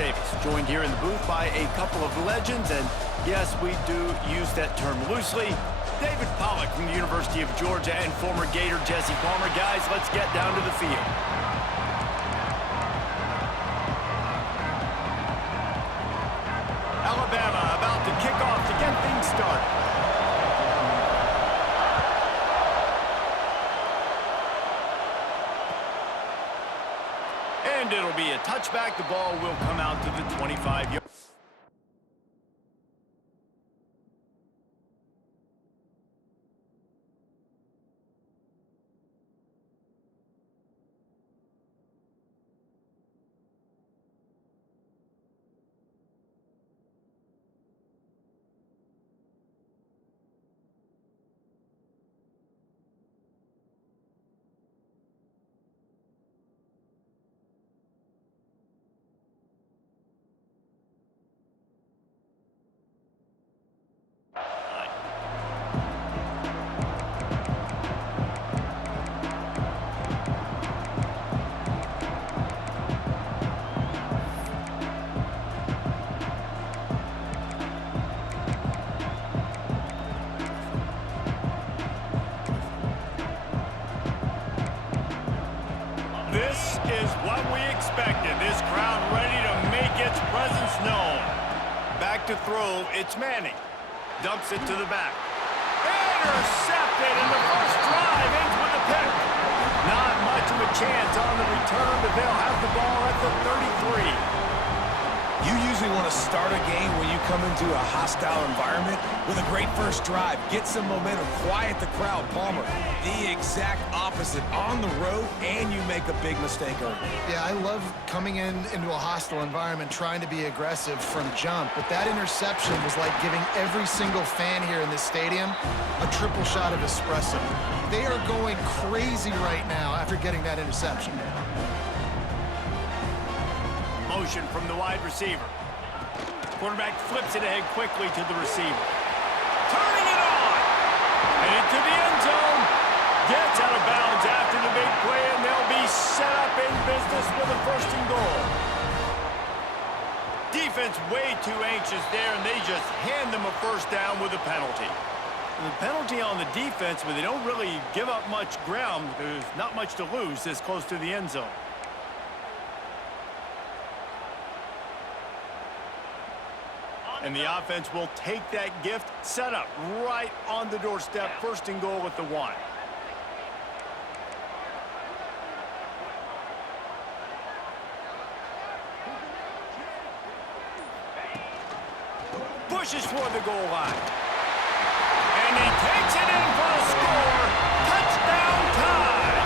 Davis, joined here in the booth by a couple of legends, and yes, we do use that term loosely. David Pollock from the University of Georgia and former Gator Jesse Palmer. Guys, let's get down to the field. Alabama about to kick off to get things started. And it'll be a touchback. The ball will come out to the 25-yard. This is what we expected. This crowd ready to make its presence known. Back to throw, it's Manning. Dumps it to the back. Intercepted, and the first drive ends with a pick. Not much of a chance on the return, but they'll have the ball at the 33. You usually want to start a game when you come into a hostile environment with a great first drive. Get some momentum, quiet the crowd. Palmer, the exact opposite. On the road, and you make a big mistake early. Yeah, I love coming into a hostile environment, trying to be aggressive from jump. But that interception was like giving every single fan here in this stadium a triple shot of espresso. They are going crazy right now after getting that interception. Motion from the wide receiver. Quarterback flips it ahead quickly to the receiver. Turning it on! And into the end zone. Gets out of bounds after the big play, and they'll be set up in business with a 1st and goal. Defense way too anxious there, and they just hand them a 1st down with a penalty. The penalty on the defense, but they don't really give up much ground. There's not much to lose this close to the end zone. And the offense will take that gift, set up right on the doorstep, 1st and goal at the 1. Pushes for the goal line. And he takes it in for a score. Touchdown time.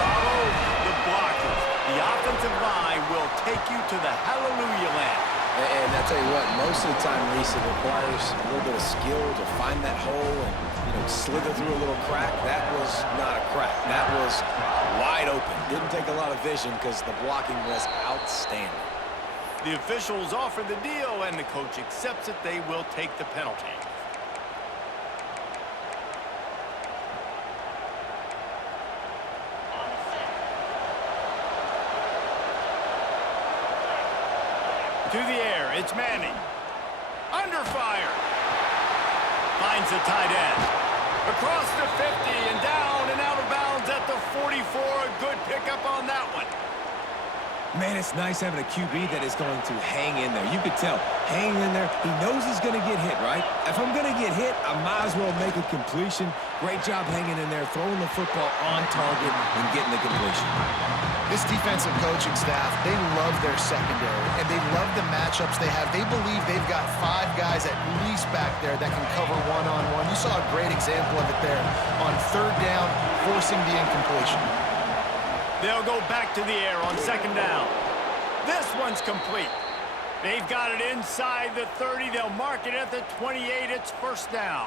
Follow the blockers. The offensive line will take you to the hallelujah land. And I tell you what, most of the time, Reese, it requires a little bit of skill to find that hole and, slither through a little crack. That was not a crack. That was wide open. Didn't take a lot of vision because the blocking was outstanding. The officials offer the deal, and the coach accepts it. They will take the penalty. To the air, it's Manning. Under fire. Finds the tight end. Across the 50 and down and out of bounds at the 44. A good pickup on that one. Man, it's nice having a QB that is going to hang in there. You could tell, hanging in there. He knows he's going to get hit, right? If I'm going to get hit, I might as well make a completion. Great job hanging in there, throwing the football on target and getting the completion. This defensive coaching staff, they love their secondary, and they love the matchups they have. They believe they've got 5 guys at least back there that can cover one-on-one. You saw a great example of it there on 3rd down, forcing the incompletion. They'll go back to the air on 2nd down. This one's complete. They've got it inside the 30. They'll mark it at the 28. It's 1st down.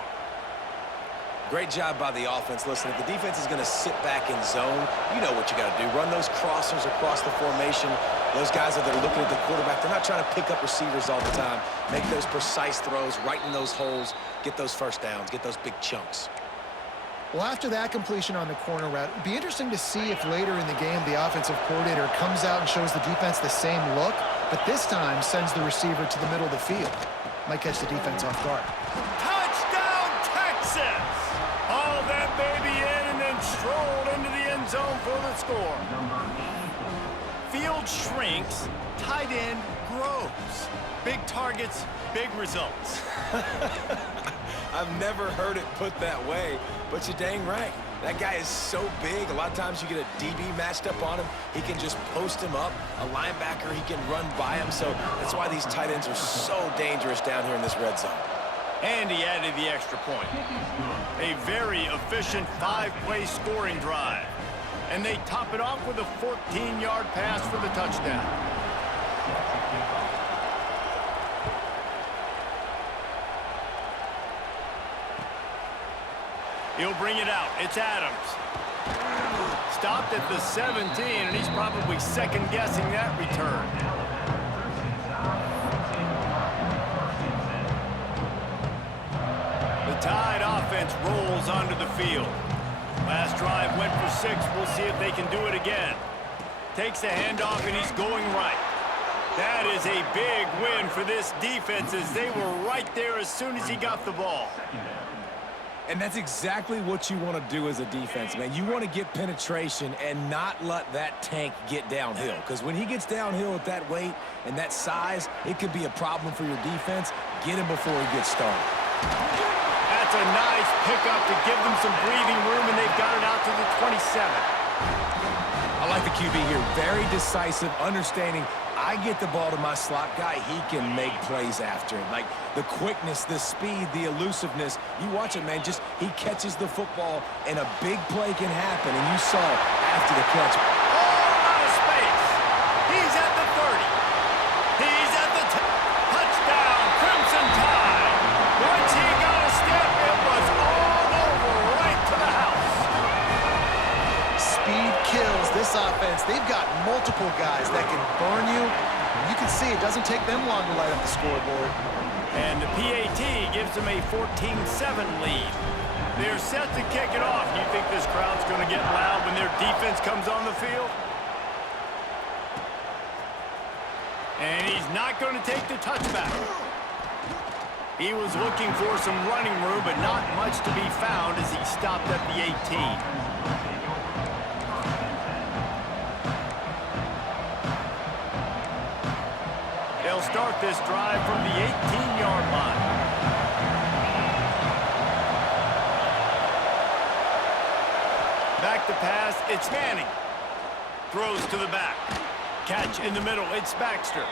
Great job by the offense. Listen, if the defense is going to sit back in zone, you know what you got to do. Run those crossers across the formation. Those guys that are looking at the quarterback, they're not trying to pick up receivers all the time. Make those precise throws right in those holes. Get those 1st downs. Get those big chunks. Well, after that completion on the corner route, it'd be interesting to see if later in the game the offensive coordinator comes out and shows the defense the same look, but this time sends the receiver to the middle of the field. Might catch the defense off guard. Touchdown, Texas! Hauled that baby in and then strolled into the end zone for the score. Field shrinks, tight end grows. Big targets, big results. I've never heard it put that way, but you're dang right. That guy is so big, a lot of times you get a DB matched up on him. He can just post him up. A linebacker, he can run by him. So that's why these tight ends are so dangerous down here in this red zone. And he added the extra point. A very efficient 5-play scoring drive. And they top it off with a 14-yard pass for the touchdown. He'll bring it out. It's Adams. Stopped at the 17, and he's probably second-guessing that return. The Tide offense rolls onto the field. Last drive went for 6. We'll see if they can do it again. Takes the handoff, and he's going right. That is a big win for this defense as they were right there as soon as he got the ball. And that's exactly what you want to do as a defense, man. You want to get penetration and not let that tank get downhill. Because when he gets downhill at that weight and that size, it could be a problem for your defense. Get him before he gets started. That's a nice pickup to give them some breathing room, and they've got it out to the 27. I like the QB here. Very decisive, understanding I get the ball to my slot guy, he can make plays after it. Like the quickness, the speed, the elusiveness. You watch it, man. Just he catches the football, and a big play can happen. And you saw after the catch. Oh, out of space. He's at the 30. He's at the touchdown. Crimson Tide. Once he got a step, it was all over right to the house. Speed kills this offense. They've got multiple guys that can burn you. You can see it doesn't take them long to light up the scoreboard. And the PAT gives them a 14-7 lead. They're set to kick it off. You think this crowd's going to get loud when their defense comes on the field? And he's not going to take the touchback. He was looking for some running room, but not much to be found as he stopped at the 18. They'll start this drive from the 18-yard line. Back to pass, it's Manning. Throws to the back. Catch in the middle, it's Baxter.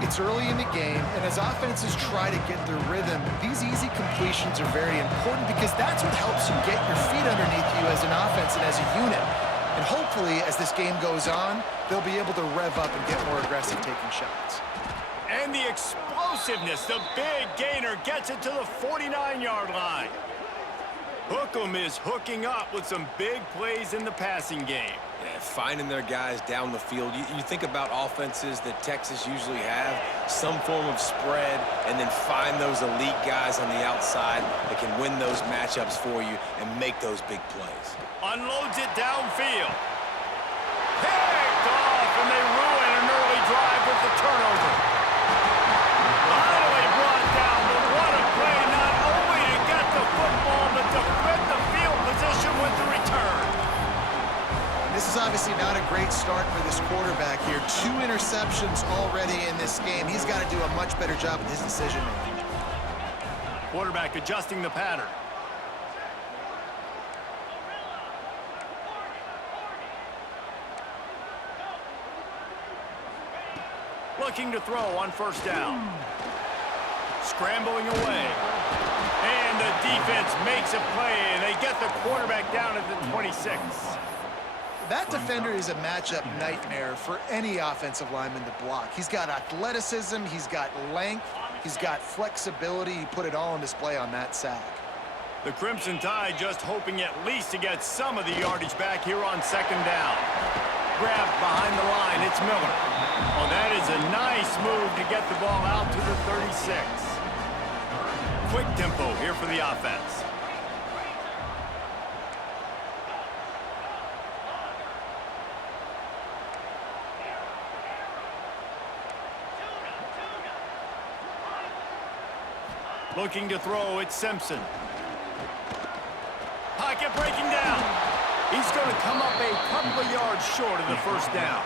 It's early in the game, and as offenses try to get their rhythm, these easy completions are very important because that's what helps you get your feet underneath you as an offense and as a unit. And hopefully, as this game goes on, they'll be able to rev up and get more aggressive taking shots. And the explosiveness, the big gainer gets it to the 49-yard line. Hookem is hooking up with some big plays in the passing game. Yeah, finding their guys down the field. You think about offenses that Texas usually have, some form of spread, and then find those elite guys on the outside that can win those matchups for you and make those big plays. Unloads it downfield. Picked off, and they ruin an early drive with the turnover. Finally brought down, but what a play, not only to get the football, but to flip the field position with the return. This is obviously not a great start for this quarterback here. 2 interceptions already in this game. He's got to do a much better job with his decision-making. Quarterback adjusting the pattern. Looking to throw on first down. Scrambling away. And the defense makes a play, and they get the quarterback down at the 26. That defender is a matchup nightmare for any offensive lineman to block. He's got athleticism, he's got length, he's got flexibility. He put it all on display on that sack. The Crimson Tide just hoping at least to get some of the yardage back here on second down. Grabbed behind the line, it's Miller. Oh, that is a nice move to get the ball out to the 36. Quick tempo here for the offense. Looking to throw, it's Simpson. Pocket breaking down. He's going to come up a couple of yards short of the first down.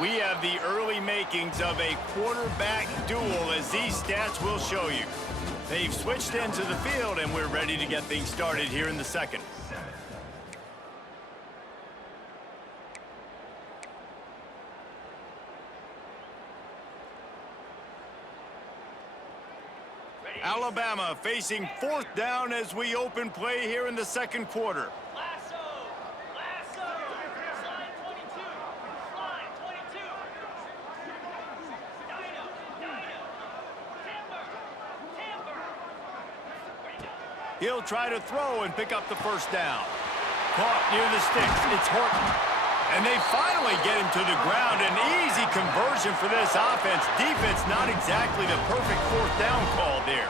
We have the early makings of a quarterback duel, as these stats will show you. They've switched into the field, and we're ready to get things started here in the second. Alabama facing 4th down as we open play here in the second quarter. He'll try to throw and pick up the first down. Caught near the sticks. It's Horton. And they finally get him to the ground. An easy conversion for this offense. Defense not exactly the perfect 4th down call there.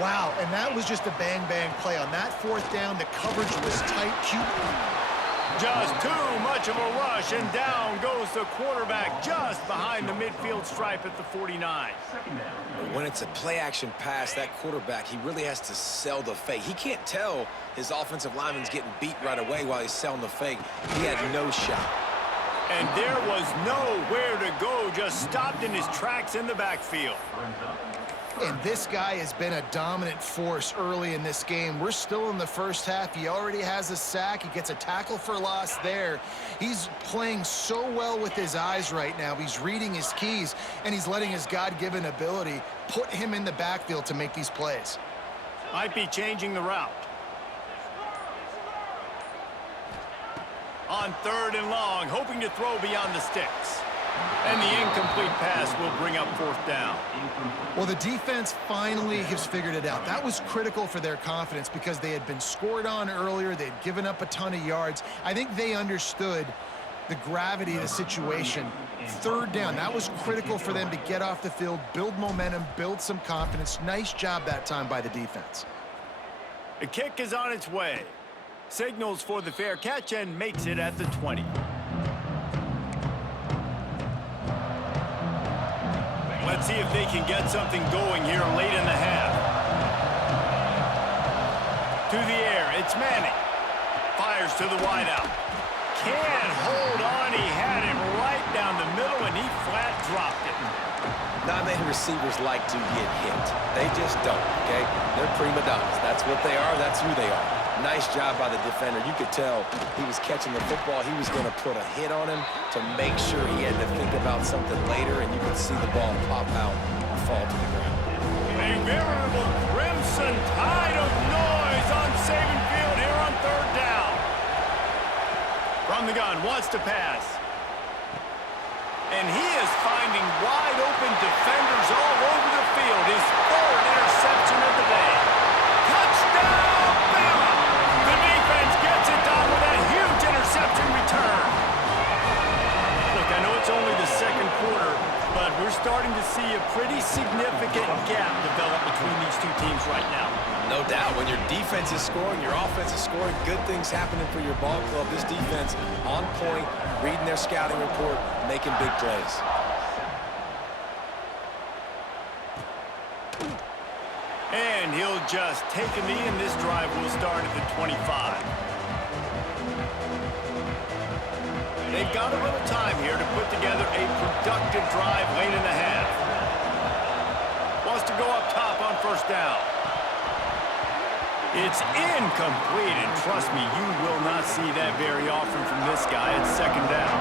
Wow, and that was just a bang-bang play. On that 4th down, the coverage was tight. Just too much of a rush, and down goes the quarterback just behind the midfield stripe at the 49. When it's a play-action pass, that quarterback, he really has to sell the fake. He can't tell his offensive lineman's getting beat right away while he's selling the fake. He had no shot. And there was nowhere to go, just stopped in his tracks in the backfield. And this guy has been a dominant force early in this game. We're still in the first half. He already has a sack. He gets a tackle for loss there. He's playing so well with his eyes right now. He's reading his keys, and he's letting his God-given ability put him in the backfield to make these plays. Might be changing the route. On 3rd and long, hoping to throw beyond the sticks. And the incomplete pass will bring up 4th down. Well, the defense finally has figured it out. That was critical for their confidence because they had been scored on earlier. They'd given up a ton of yards. I think they understood the gravity of the situation. 3rd down, that was critical for them to get off the field, build momentum, build some confidence. Nice job that time by the defense. The kick is on its way. Signals for the fair catch and makes it at the 20. Let's see if they can get something going here late in the half. To the air, it's Manning. Fires to the wideout. Can't hold on. He had it right down the middle, and he flat dropped it. Not many receivers like to get hit. They just don't, okay? They're prima donnas. That's what they are. That's who they are. Nice job by the defender. You could tell he was catching the football. He was going to put a hit on him to make sure he had to think about something later, and you could see the ball pop out and fall to the ground. A veritable crimson tide of noise on Saban Field here on 3rd down. From the gun, wants to pass. And he is finding wide open defenders all over the field. His 3rd interception of the day. Touchdown, Bama! The defense gets it done with a huge interception return. Look, I know it's only the second quarter, but we're starting to see a pretty significant gap develop between these two teams right now. No doubt. When your defense is scoring, your offense is scoring, good things happening for your ball club. This defense on point, reading their scouting report, making big plays. And he'll just take a knee, and this drive will start at the 25. They've got a little time here to put together a productive drive late in the half. Wants to go up top on 1st down. It's incomplete, and trust me, you will not see that very often from this guy at 2nd down.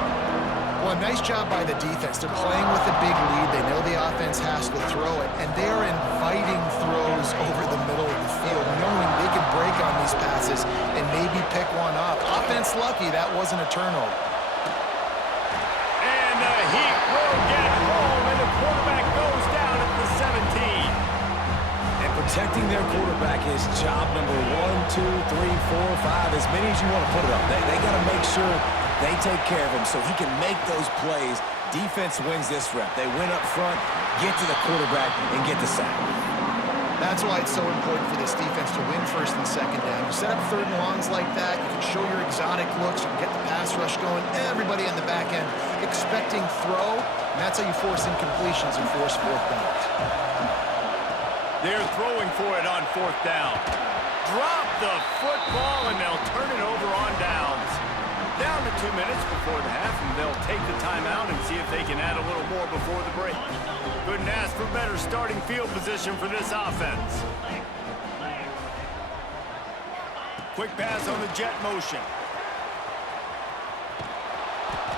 Well, nice job by the defense. They're playing with a big lead. They know the offense has to throw it, and they're inviting throws over the middle of the field, knowing they can break on these passes and maybe pick one off. Offense lucky that wasn't a turnover. And the Heat will get home, and the quarterback goes down at the 17. Protecting their quarterback is job number 1, 2, 3, 4, 5, as many as you want to put it up. They got to make sure they take care of him so he can make those plays. Defense wins this rep. They win up front, get to the quarterback, and get the sack. That's why it's so important for this defense to win 1st and 2nd down. You set up 3rd and longs like that, you can show your exotic looks. You can get the pass rush going. Everybody in the back end expecting throw, and that's how you force incompletions and force fourth downs. They're throwing for it on fourth down. Drop the football, and they'll turn it over on downs. Down to 2 minutes before the half, and they'll take the timeout and see if they can add a little more before the break. Couldn't ask for better starting field position for this offense. Quick pass on the jet motion.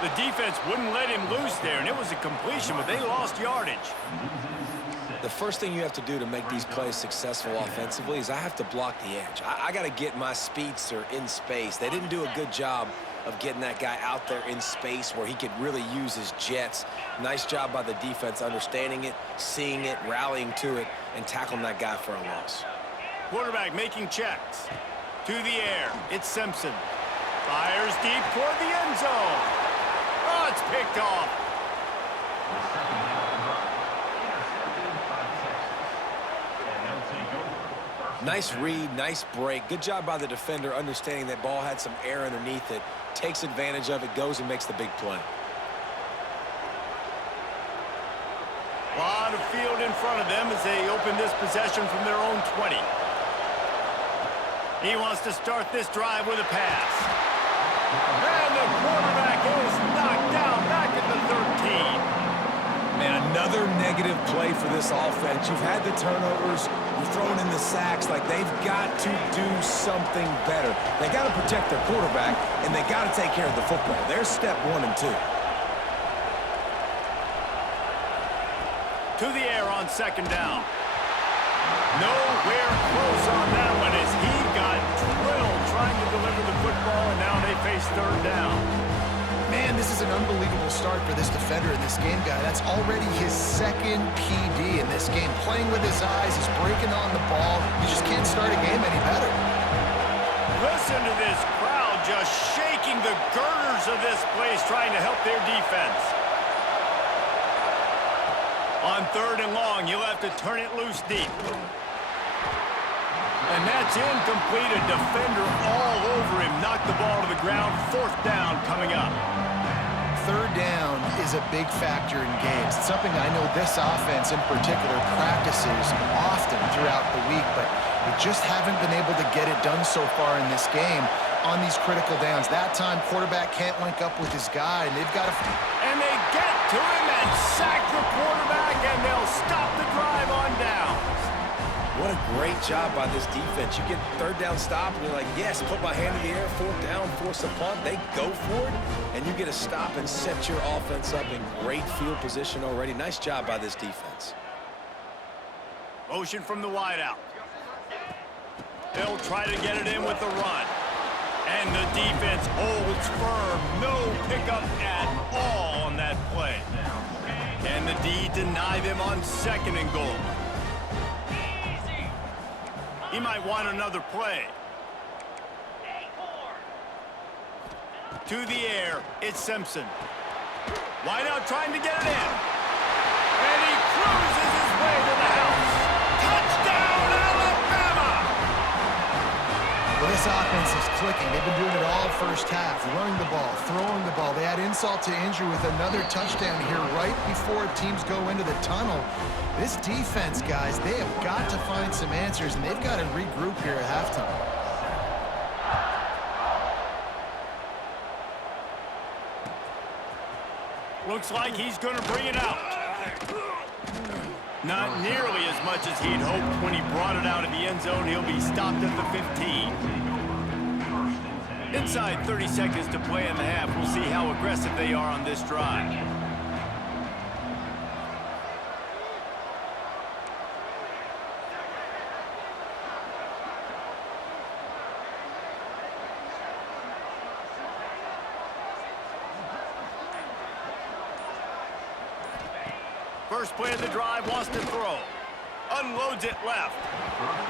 The defense wouldn't let him loose there, and it was a completion, but they lost yardage. The first thing you have to do to make these plays successful offensively is I have to block the edge. I got to get my speedster in space. They didn't do a good job of getting that guy out there in space where he could really use his jets. Nice job by the defense understanding it, seeing it, rallying to it, and tackling that guy for a loss. Quarterback making checks. To the air, it's Simpson. Fires deep toward the end zone. Oh, it's picked off. Nice read, nice break. Good job by the defender understanding that ball had some air underneath it, takes advantage of it, goes and makes the big play. A lot of field in front of them as they open this possession from their own 20. He wants to start this drive with a pass. And the quarterback is knocked down back at the 13. Man, another negative play for this offense. You've had the turnovers, you're throwing in the sacks. Like, they've got to do something better. They got to protect their quarterback, and they got to take care of the football. There's step 1 and 2. To the air on second down. Nowhere close on that one as he got drilled trying to deliver the football, and now they face third down. Man, this is an unbelievable start for this defender in this game, guy. That's already his second PD in this game. Playing with his eyes, he's breaking on the ball. You just can't start a game any better. Listen to this crowd just shaking the girders of this place, trying to help their defense. On third and long, you'll have to turn it loose deep. And that's incomplete. A defender all over him. Knocked the ball to the ground. Fourth down coming up. Third down is a big factor in games. It's something I know this offense in particular practices often throughout the week, but they just haven't been able to get it done so far in this game on these critical downs. That time, quarterback can't link up with his guy, and they've got to... And they get to him and sack the quarterback, and they'll stop the drive on downs. What a great job by this defense. You get third down stop, and you're like, yes, put my hand in the air, fourth down, force a punt. They go for it, and you get a stop and set your offense up in great field position already. Nice job by this defense. Motion from the wideout. They'll try to get it in with the run. And the defense holds firm. No pickup at all on that play. Can the D deny them on second and goal? He might want another play. To the air, it's Simpson. Wideout trying to get it in. And he cruises his way to the house. Touchdown, Alabama! Well, this offense is clicking. They've been doing it all first half, running the ball, throwing the ball. They had insult to injury with another touchdown here right before teams go into the tunnel. This defense, guys, they have got to find some answers, and they've got to regroup here at halftime. Looks like he's going to bring it out. Not nearly as much as he'd hoped when he brought it out of the end zone. He'll be stopped at the 15. Inside 30 seconds to play in the half. We'll see how aggressive they are on this drive. First play of the drive, wants to throw. Unloads it left.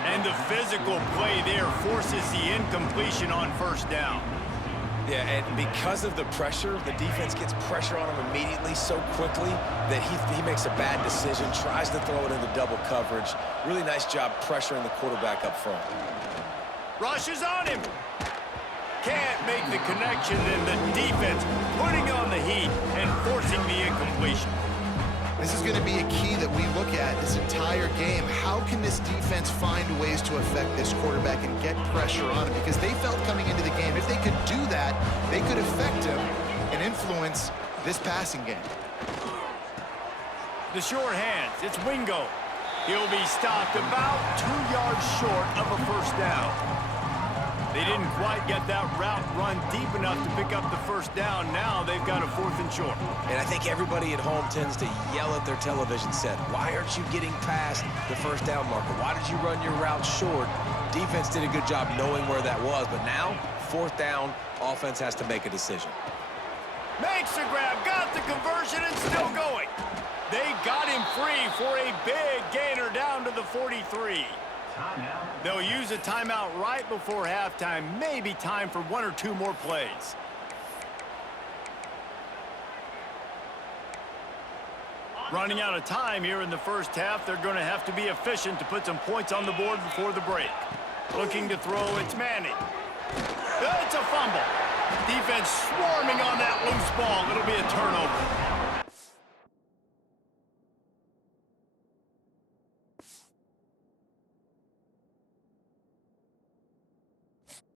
And the physical play there forces the incompletion on first down. Yeah, and because of the pressure, the defense gets pressure on him immediately so quickly that he makes a bad decision, tries to throw it into double coverage. Really nice job pressuring the quarterback up front. Rushes on him. can't make the connection, and the defense putting on the heat and forcing the incompletion. This is going to be a key that we look at this entire game. How can this defense find ways to affect this quarterback and get pressure on him? Because they felt coming into the game, if they could do that, they could affect him and influence this passing game. The short hands, it's Wingo. He'll be stopped about 2 yards short of a first down. They didn't quite get that route run deep enough to pick up the first down. Now they've got a 4th and short. And I think everybody at home tends to yell at their television set, why aren't you getting past the first down marker? Why did you run your route short? Defense did a good job knowing where that was, but now, 4th down, offense has to make a decision. Makes the grab, got the conversion, and still going. They got him free for a big gainer down to the 43. They'll use a timeout right before halftime. Maybe time for 1 or 2 more plays. Running out of time here in the first half. They're going to have to be efficient to put some points on the board before the break. Looking to throw, it's Manning. It's a fumble. Defense swarming on that loose ball. It'll be a turnover.